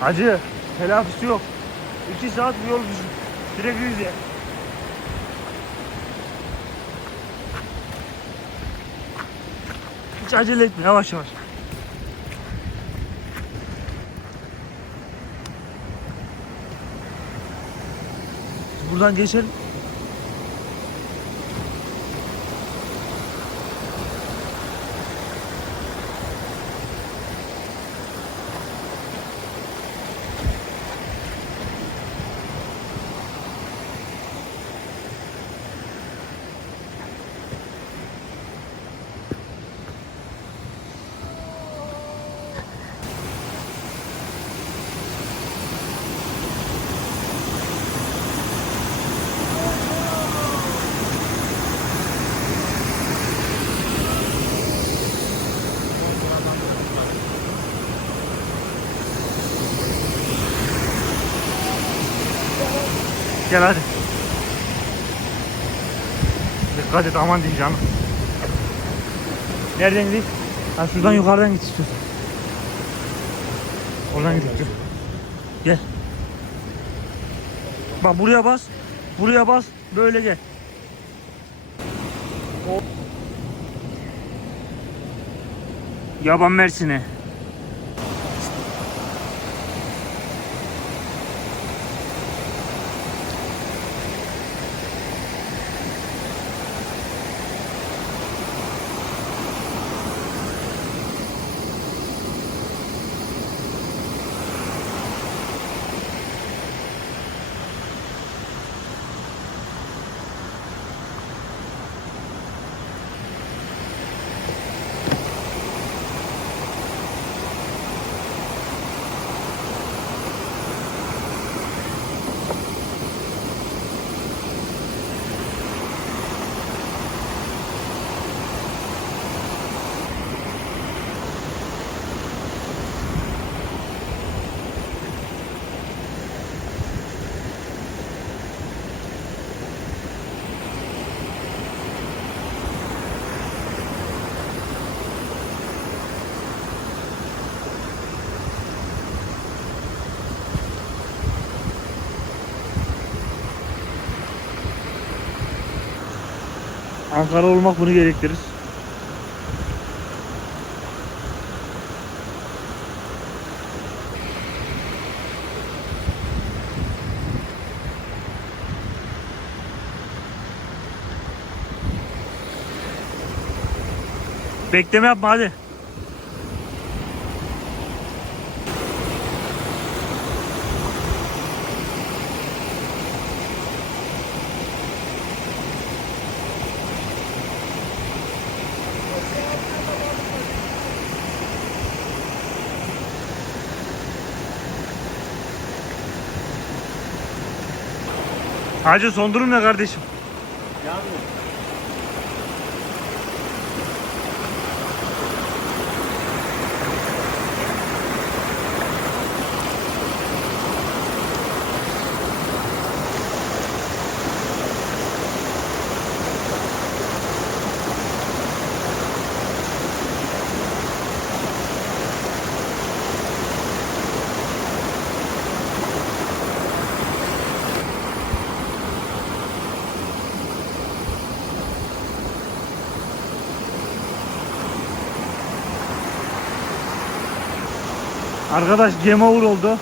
Hacı telafisi yok. 2 saat bir yol sürebiliriz ya. Hiç acele etme, yavaş yavaş. Buradan geçelim. Gel hadi. Dikkat et, aman diyeyim canım. Nereden gidelim? Ha, şuradan yukarıdan git istiyorsan. Oradan gidelim. Gel. Bak buraya bas. Buraya bas. Böyle gel. Yaban Mersin'e. Ankara olmak bunu gerektirir. Bekleme yapma hadi. Hacı son durum ne kardeşim? Yanmıyor. Arkadaş game over oldu.